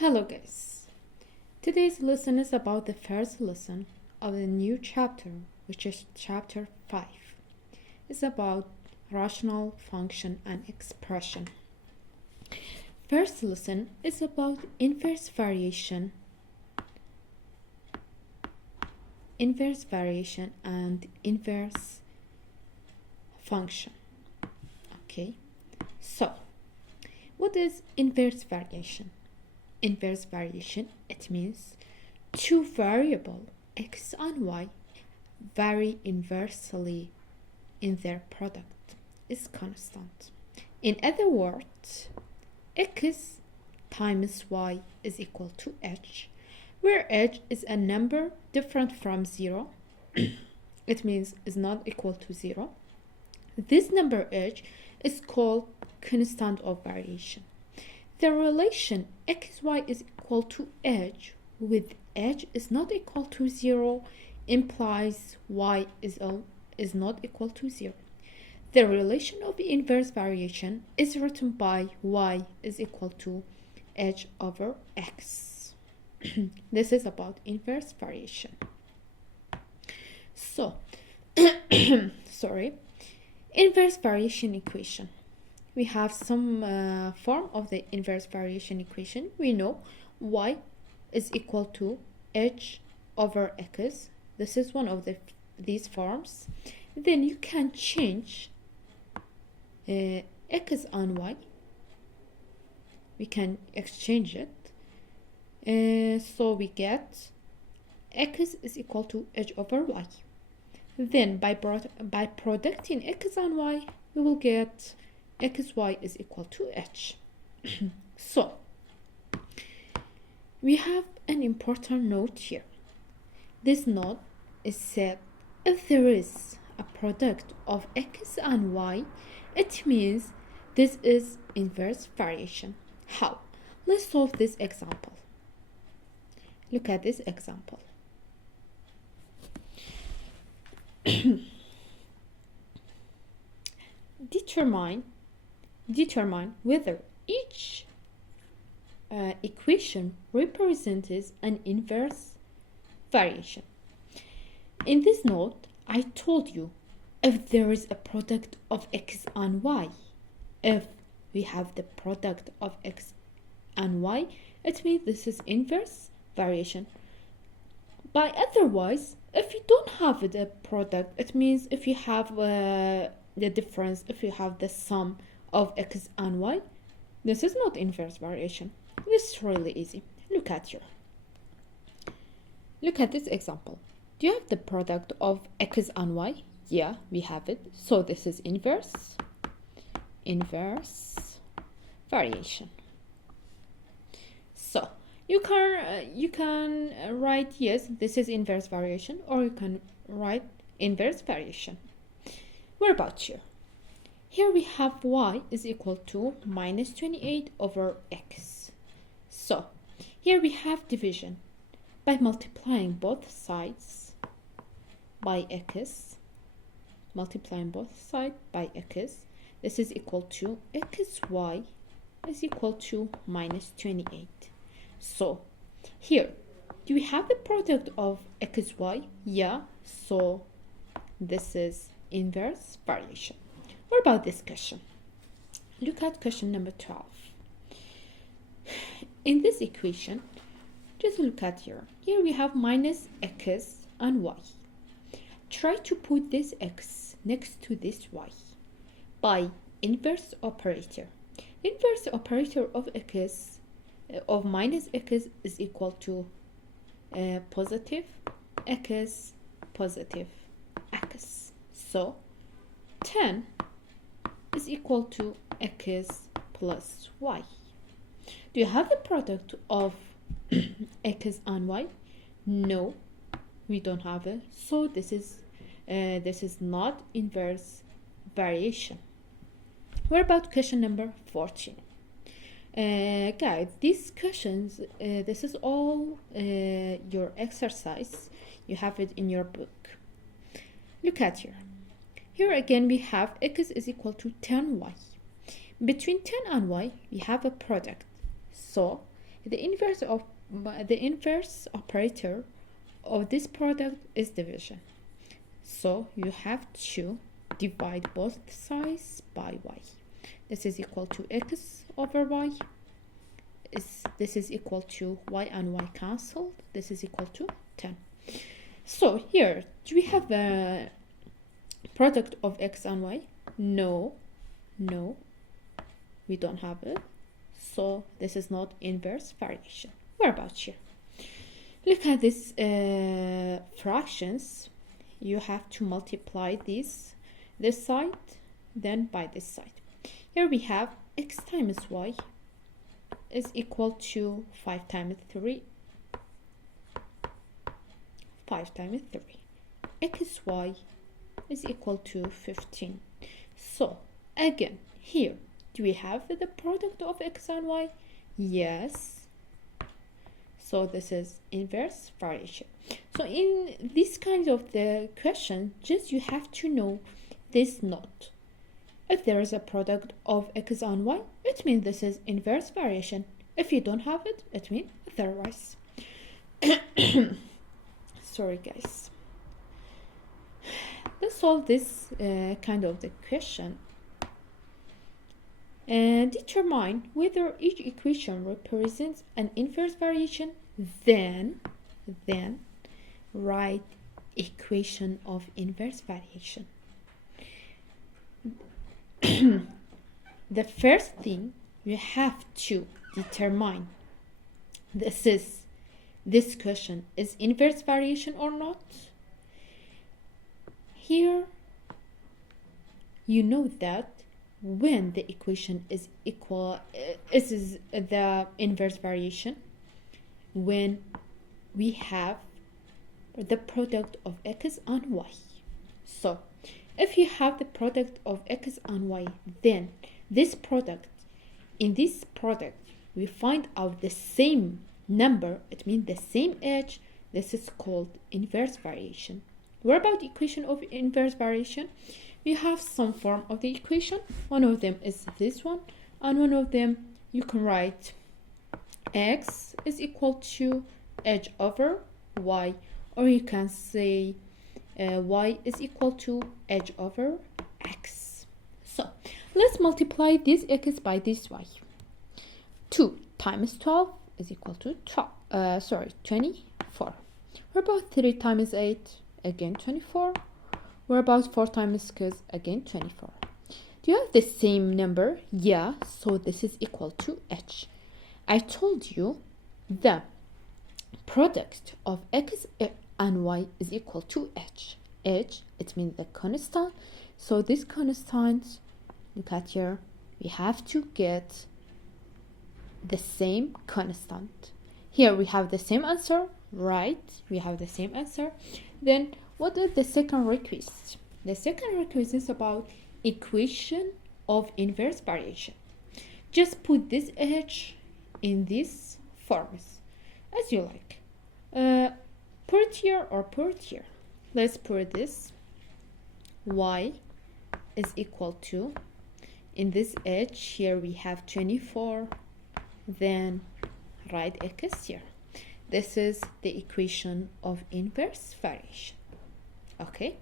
Hello guys. Today's lesson is about the first lesson of the new chapter, which is chapter 5. It's about rational function and expression. First lesson is about inverse variation and inverse function. Okay. So, what is inverse variation? Inverse variation, it means two variables x and y vary inversely in their product is constant. In other words, x times y is equal to h, where h is a number different from 0. It means is not equal to 0. This number h is called constant of variation. The relation xy is equal to h with h is not equal to 0 implies y is not equal to 0. The relation of inverse variation is written by y is equal to h over x. This is about inverse variation. So, inverse variation equation. We have some form of the inverse variation equation. We know y is equal to h over x. This is one of these forms. Then you can change x and y. We can exchange it. So we get x is equal to h over y. Then by producing x and y, we will get xy is equal to h. So, we have an important note here. This note is said if there is a product of x and y, it means this is inverse variation. How? Let's solve this example. Look at this example. Determine whether each equation represents an inverse variation. In this note, I told you if there is a product of x and y, if we have the product of x and y, it means this is inverse variation. But otherwise, if you don't have the product, it means if you have the difference, if you have the sum of x and y, this is not inverse variation. This is really easy. Look at this example. Do you have the product of x and y? Yeah, we have it. So this is inverse variation. So you can write yes, this is inverse variation, or you can write inverse variation. What about here? Here we have y is equal to minus 28 over x. So here we have division by multiplying both sides by x. This is equal to xy is equal to minus 28. So here, do we have the product of xy? Yeah, so this is inverse variation. What about this question? Look at question number 12. In this equation, just look at here. Here we have minus x and y. Try to put this x next to this y by inverse operator. Inverse operator of x of minus x is equal to positive x. So 10 is equal to x plus y. Do you have the product of x and y? No, we don't have it. So this is not inverse variation. What about question number 14? Guys, these questions, this is all your exercise. You have it in your book. Look at here. Here again we have x is equal to 10y. Between 10 and y we have a product. So the inverse operator of this product is division. So you have to divide both sides by y. This is equal to x over y. This is equal to y and y cancelled. This is equal to 10. So here, do we have a product of x and y? No, we don't have it. So this is not inverse variation. What about here? Look at this fractions. You have to multiply this side, then by this side. Here we have x times y is equal to 5 times 3. 5 times 3. xy is equal to 15. So again, here, do we have the product of x and y? Yes. So this is inverse variation. So in this kind of the question, just you have to know this note. If there is a product of x and y, it means this is inverse variation. If you don't have it, it means otherwise. Sorry guys. Let's solve this kind of the question. And determine whether each equation represents an inverse variation, then write equation of inverse variation. The first thing you have to determine this question is inverse variation or not. Here you know that when the equation is equal, this is the inverse variation when we have the product of x and y. So if you have the product of x and y, then this product, in this product we find out the same number, it means the same edge. This is called inverse variation. What about equation of inverse variation? We have some form of the equation. One of them is this one, and one of them you can write x is equal to edge over y, or you can say y is equal to edge over x. So let's multiply this x by this y. 2 times 12 is equal to 24. What about 3 times 8? Again 24. What about 4 times 6? Again 24. Do you have the same number? Yeah, so this is equal to h. I told you the product of x and y is equal to h. H, it means the constant. So this constant, look at here, we have to get the same constant. Here we have the same answer, right? We have the same answer. Then what is the second request? The second request is about equation of inverse variation. Just put this h in these forms as you like. Put here or put here. Let's put this. Y is equal to, in this h here we have 24, then write x here. This is the equation of inverse variation. Okay,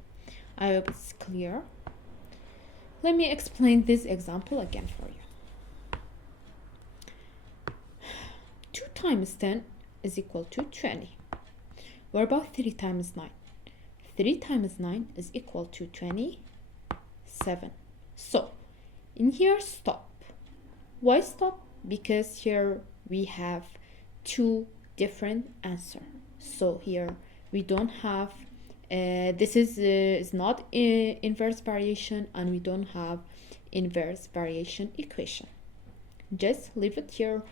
I hope it's clear. Let me explain this example again for you. 2 times 10 is equal to 20. What about 3 times 9? 3 times 9 is equal to 27. So in here stop. Why stop? Because here we have two different answers. So here we don't have this is not inverse variation, and we don't have inverse variation equation. Just leave it here.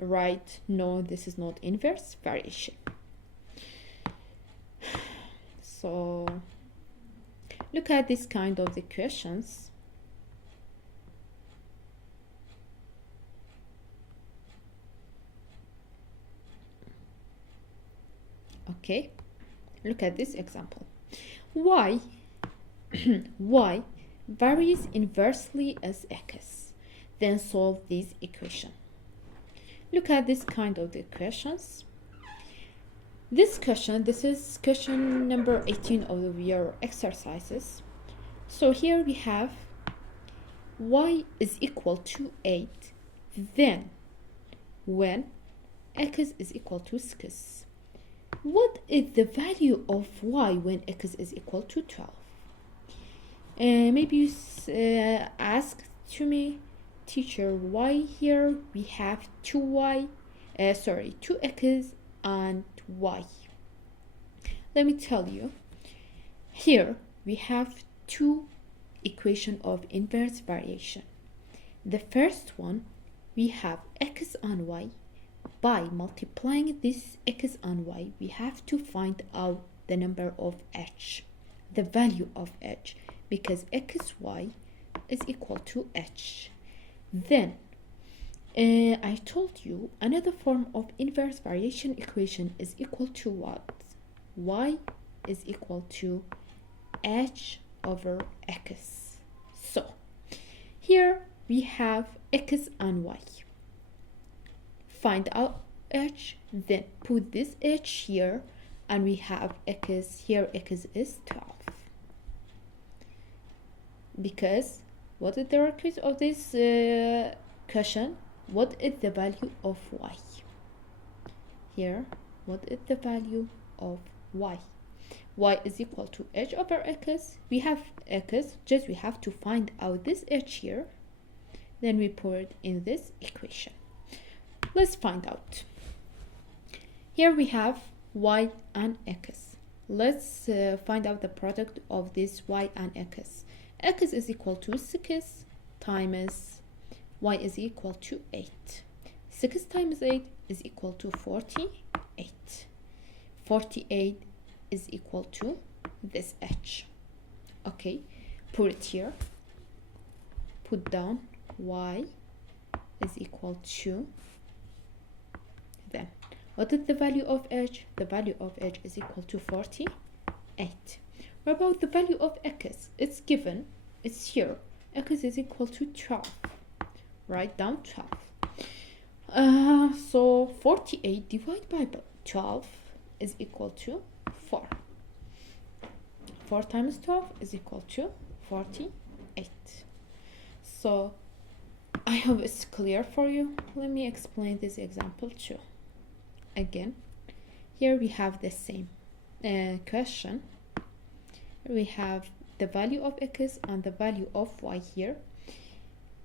Right? No, this is not inverse variation. So look at this kind of the questions. Okay, look at this example. Y y varies inversely as x. Then solve this equation. Look at this kind of the questions. This is question number 18 of your exercises. So here we have y is equal to 8, then when x is equal to 6. What is the value of y when x is equal to 12? Maybe you ask to me, teacher, why here we have 2x and y. Let me tell you, here we have two equation of inverse variation. The first one, we have x and y. By multiplying this x and y, we have to find out the number of h, the value of h, because xy is equal to h. Then I told you another form of inverse variation equation is equal to what? Y is equal to h over x. So here we have x and y. Find out h, then put this h here, and we have x here. X is 12. Because what is the request of this question? What is the value of y? Here, what is the value of y? Y is equal to h over x. We have x, just we have to find out this h here. Then we put it in this equation. Let's find out. Here we have y and x. Let's find out the product of this y and x. X is equal to 6 times y is equal to 8. 6 times 8 is equal to 48. 48 is equal to this h. Okay, put it here. Put down y is equal to, then what is the value of h? The value of h is equal to 48. What about the value of x? It's given, it's here. X is equal to 12. Write down 12. So 48 divided by 12 is equal to 4. 4 times 12 is equal to 48. So I hope it's clear for you. Let me explain this example too. Again, here we have the same question. We have the value of x and the value of y here.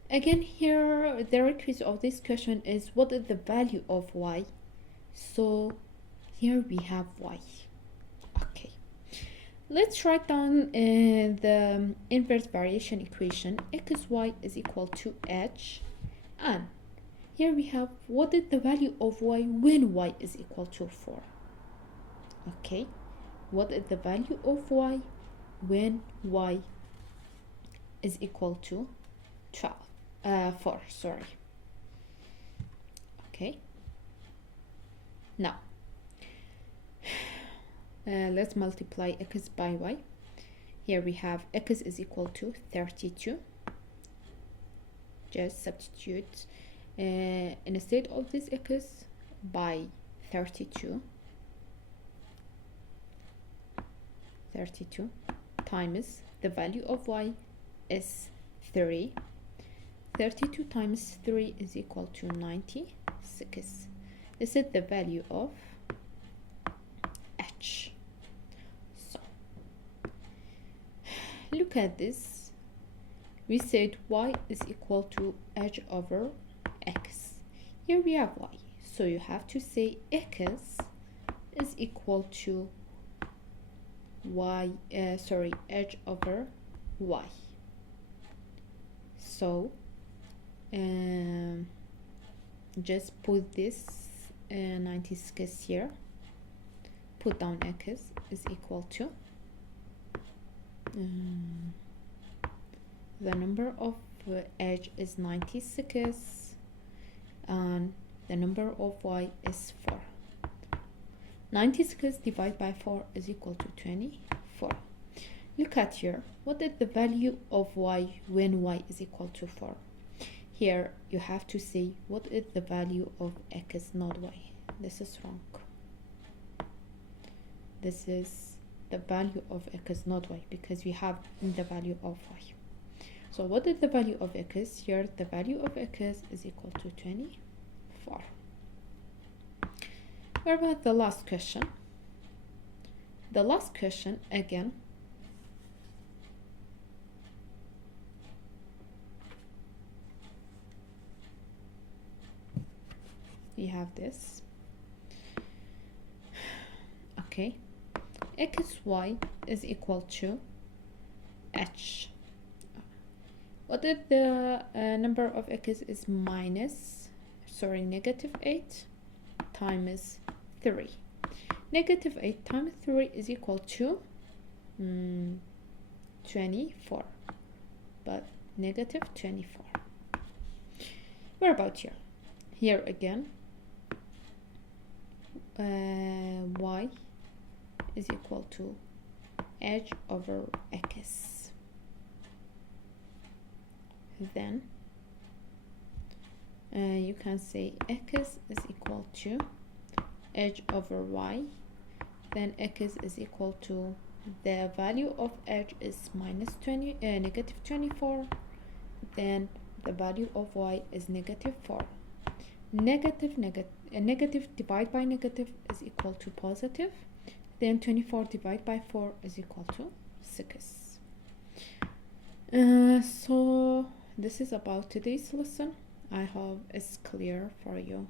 Again, here the request of this question is what is the value of y? So here we have y. Okay, let's write down the inverse variation equation. Xy is equal to h, and here we have what is the value of y when y is equal to 4. Okay, what is the value of y when y is equal to 4, sorry. Okay, now let's multiply x by y. Here we have x is equal to 32. Just substitute instead of this x by 32 times the value of y is 3. 32 times 3 is equal to 96. This is the value of h. So look at this. We said y is equal to h over x. Here we have y, so you have to say x is equal to h over y. So just put this 96 here, put down x is equal to the number of h is 96 and the number of y is 4. 96 divided by 4 is equal to 24. Look at here, what is the value of y when y is equal to 4? here you have to say what is the value of x not y. This is wrong. This is the value of x not y because we have the value of y. So what is the value of x? Here the value of x is equal to 24. What about the last question? The last question again. We have this. Okay. xy is equal to h. What if the number of x is negative 8 times 3? Negative 8 times 3 is equal to 24, but negative 24. What about here? Here again, y is equal to h over x. Then you can say x is equal to h over y. Then x is equal to the value of h is negative 24. Then the value of y is negative 4. Negative divided by negative is equal to positive. Then 24 divided by 4 is equal to 6. So this is about today's lesson. I hope it's clear for you.